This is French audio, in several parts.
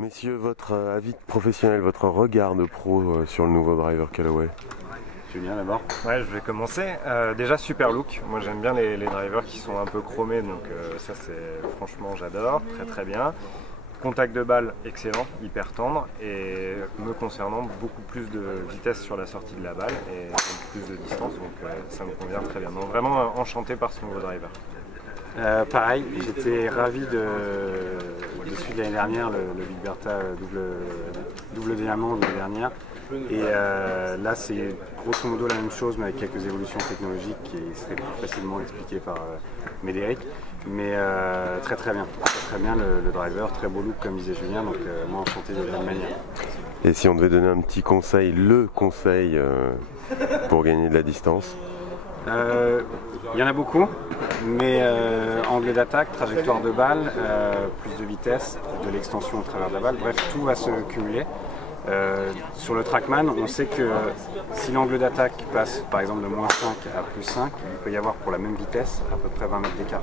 Messieurs, votre avis professionnel, votre regard de pro sur le nouveau driver Callaway? Julien d'abord. Ouais, je vais commencer. Déjà super look. Moi j'aime bien les drivers qui sont un peu chromés, donc ça c'est franchement j'adore, très très bien. Contact de balle excellent, hyper tendre, et me concernant beaucoup plus de vitesse sur la sortie de la balle et donc plus de distance, donc ça me convient très bien. Donc vraiment enchanté par ce nouveau driver. Pareil, j'étais ravi de celui de l'année dernière, le Big Bertha double diamant de l'année dernière. Et là c'est grosso modo la même chose mais avec quelques évolutions technologiques qui seraient plus facilement expliquées par Médéric. Mais très très bien, le driver, très beau look comme disait Julien, donc moi enchanté de la même manière. Et si on devait donner un petit conseil, le conseil pour gagner de la distance? Il y en a beaucoup, mais angle d'attaque, trajectoire de balle, plus de vitesse, de l'extension au travers de la balle, bref, tout va se cumuler. Sur le Trackman, on sait que si l'angle d'attaque passe par exemple de -5 à +5, il peut y avoir pour la même vitesse à peu près 20 mètres d'écart.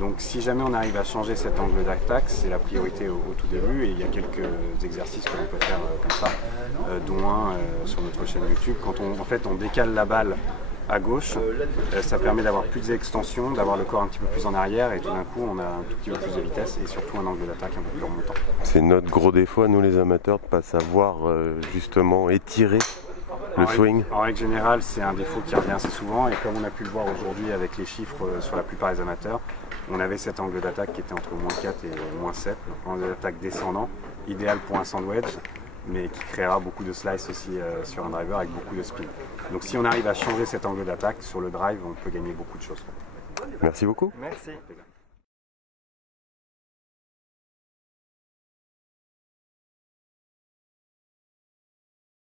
Donc si jamais on arrive à changer cet angle d'attaque, c'est la priorité au tout début, et il y a quelques exercices que l'on peut faire comme ça, dont un sur notre chaîne YouTube. Quand on décale la balle à gauche, ça permet d'avoir plus d'extension, d'avoir le corps un petit peu plus en arrière, et tout d'un coup on a un tout petit peu plus de vitesse et surtout un angle d'attaque un peu plus remontant. C'est notre gros défaut à nous les amateurs de ne pas savoir justement étirer le swing. En règle générale, c'est un défaut qui revient assez souvent, et comme on a pu le voir aujourd'hui avec les chiffres sur la plupart des amateurs, on avait cet angle d'attaque qui était entre -4 et -7, donc angle d'attaque descendant, idéal pour un sandwich, mais qui créera beaucoup de slice aussi sur un driver avec beaucoup de spin. Donc si on arrive à changer cet angle d'attaque sur le drive, on peut gagner beaucoup de choses. Merci beaucoup. Merci.